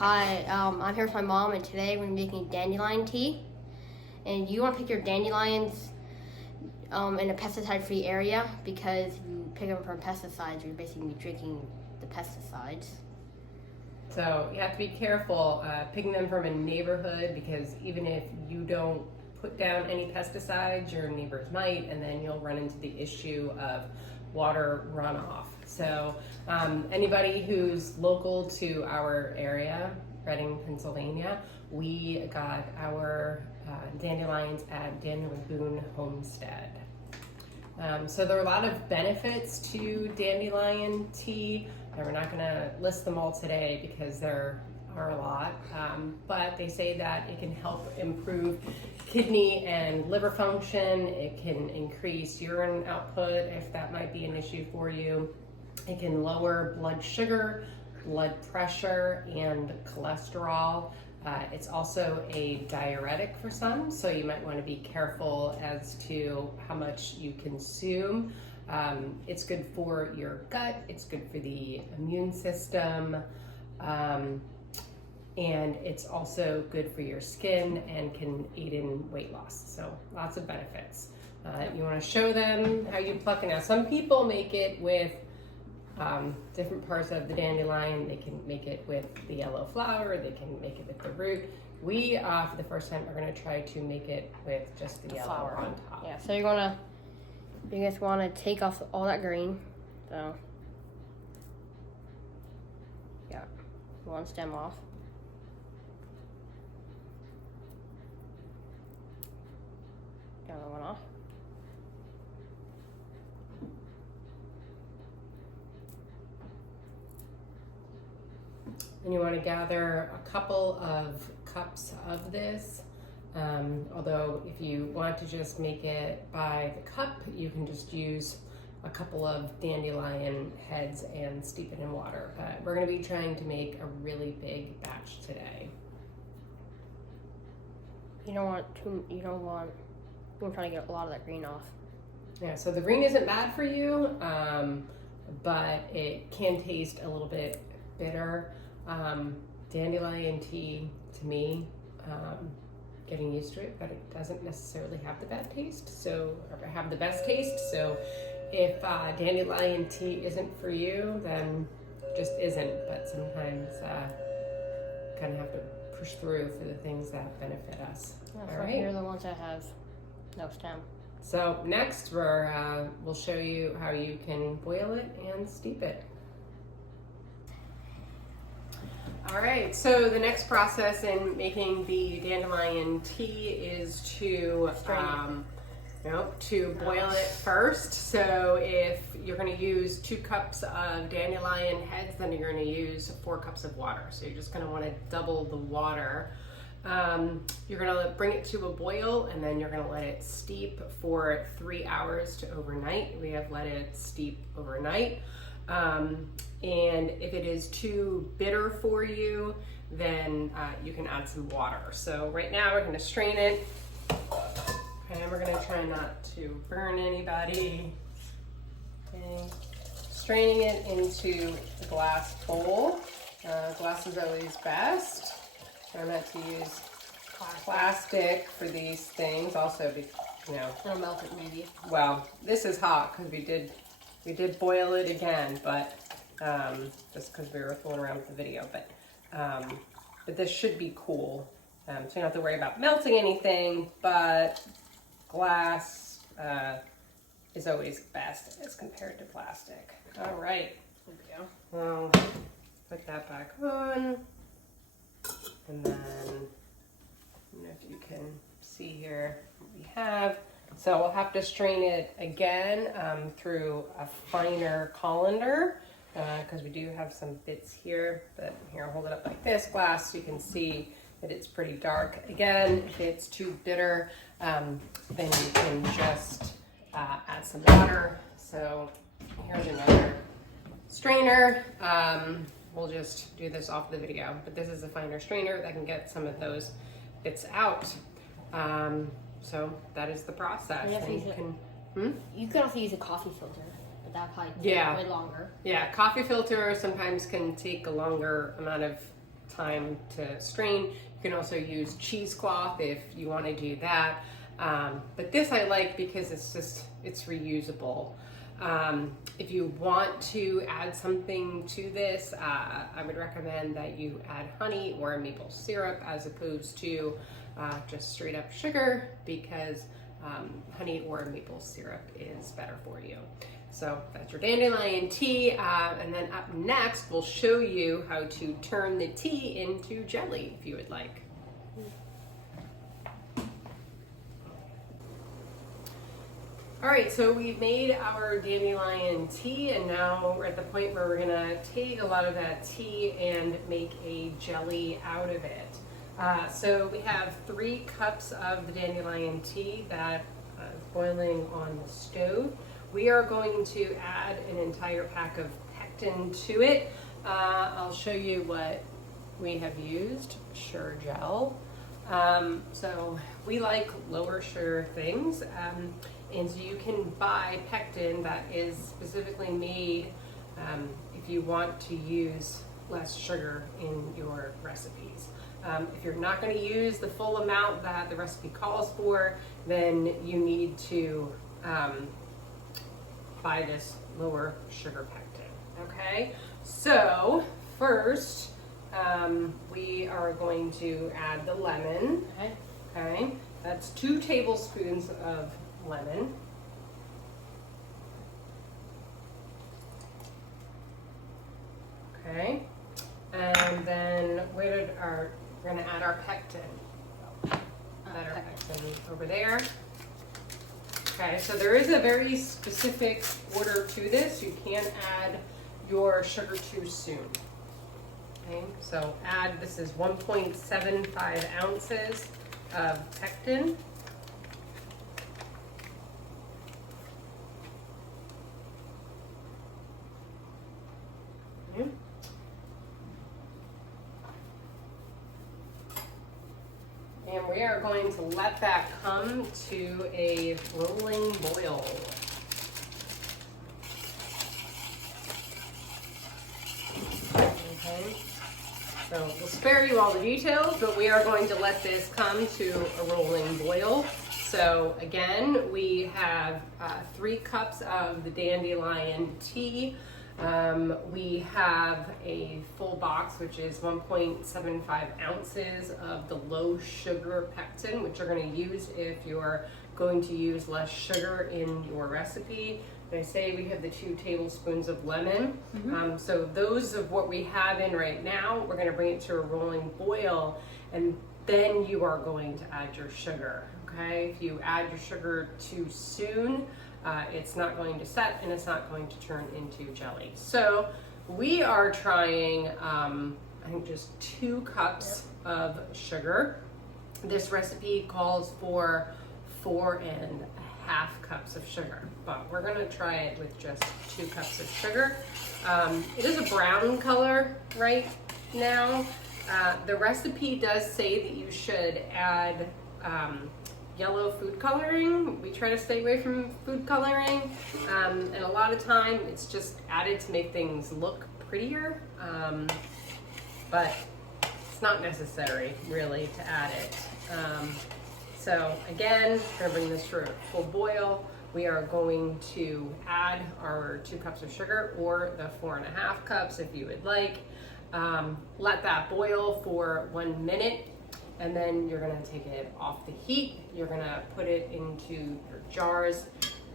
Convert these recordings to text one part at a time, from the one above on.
Hi, I'm here with my mom, and today we're making dandelion tea. And you want to pick your dandelions in a pesticide-free area, because if you pick them from pesticides, you're basically drinking the pesticides. So you have to be careful picking them from a neighborhood, because even if you don't put down any pesticides, your neighbors might, and then you'll run into the issue of water runoff. So anybody who's local to our area, Reading, Pennsylvania, we got our dandelions at Daniel Boone Homestead. So there are a lot of benefits to dandelion tea, and we're not going to list them all today because there are a lot, but they say that it can help improve kidney and liver function. It can increase urine output if that might be an issue for you. It can lower blood sugar, blood pressure, and cholesterol. It's also a diuretic for some, so you might want to be careful as to how much you consume. It's good for your gut, it's good for the immune system, and it's also good for your skin and can aid in weight loss. So lots of benefits. You want to show them how you pluck it. Now, some people make it with different parts of the dandelion. They can make it with the yellow flower, they can make it with the root. We, for the first time, are going to try to make it with just the yellow flower on top. Yeah, so you guys want to take off all that green. So, yeah, one stem off. The other one off. And you want to gather a couple of cups of this. Although if you want to just make it by the cup, you can just use a couple of dandelion heads and steep it in water. But we're going to be trying to make a really big batch today. We're trying to get a lot of that green off. Yeah, so the green isn't bad for you, but it can taste a little bit bitter. Dandelion tea, to me, getting used to it, but it doesn't necessarily have the bad taste, or have the best taste. So if dandelion tea isn't for you, then it just isn't. But sometimes kind of have to push through for the things that benefit us. Yeah, all so right. here are the ones that have no stem. So next, we'll show you how you can boil it and steep it. All right, so the next process in making the dandelion tea is to boil it first. So if you're going to use 2 cups of dandelion heads, then you're going to use 4 cups of water. So you're just going to want to double the water. You're going to bring it to a boil, and then you're going to let it steep for 3 hours to overnight. We have let it steep overnight. And if it is too bitter for you, then you can add some water. So right now we're going to strain it, and we're going to try not to burn anybody. Okay. Straining it into a glass bowl. Glass is always best. Try not to use plastic for these things. Also, It'll melt it maybe. Well, this is hot because we did boil it again, but just because we were fooling around with the video. But this should be cool, so you don't have to worry about melting anything. But glass is always best as compared to plastic. All right. There we go. Well, put that back on, and then I don't know if you can see here what we have. So we'll have to strain it again through a finer colander, because we do have some bits here. But here, I'll hold it up like this glass so you can see that it's pretty dark. Again, if it's too bitter, then you can just add some water. So here's another strainer. We'll just do this off the video, but this is a finer strainer that can get some of those bits out. So that is the process. You could also use a coffee filter, but that probably takes way longer. Yeah, coffee filter sometimes can take a longer amount of time to strain. You can also use cheesecloth if you want to do that. But this I like because it's reusable. If you want to add something to this, I would recommend that you add honey or maple syrup as opposed to just straight up sugar, because honey or maple syrup is better for you. So that's your dandelion tea, and then up next we'll show you how to turn the tea into jelly if you would like. All right, so we've made our dandelion tea, and now we're at the point where we're gonna take a lot of that tea and make a jelly out of it. So we have 3 cups of the dandelion tea that is boiling on the stove. We are going to add an entire pack of pectin to it. I'll show you what we have used, sugar gel. So we like lower sugar things. And so you can buy pectin that is specifically made if you want to use less sugar in your recipes. If you're not going to use the full amount that the recipe calls for, then you need to buy this lower sugar pectin. Okay, so first we are going to add the lemon. Okay, that's 2 tablespoons of lemon. Okay, and then we're going to add our pectin. Pectin over there. Okay, so there is a very specific order to this. You can't add your sugar too soon. Okay, so this is 1.75 ounces of pectin. Okay. And we are going to let that come to a rolling boil. Okay, so we'll spare you all the details, but we are going to let this come to a rolling boil. So again, we have 3 cups of the dandelion tea. We have a full box, which is 1.75 ounces of the low sugar pectin, which you're going to use if you're going to use less sugar in your recipe. And I say we have the 2 tablespoons of lemon. So those of what we have in right now, we're going to bring it to a rolling boil, and then you are going to add your sugar. Okay, if you add your sugar too soon, it's not going to set and it's not going to turn into jelly. So we are trying, I think, just 2 cups of sugar. This recipe calls for 4.5 cups of sugar, but we're going to try it with just 2 cups of sugar. It is a brown color right now. The recipe does say that you should add yellow food coloring. We try to stay away from food coloring, and a lot of time it's just added to make things look prettier, but it's not necessary really to add it. So again, we're gonna bring this to a full boil. We are going to add our 2 cups of sugar, or the 4.5 cups if you would like. Let that boil for 1 minute. And then you're gonna take it off the heat. You're gonna put it into your jars,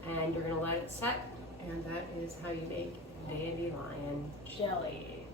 and you're gonna let it set. And that is how you make dandelion jelly.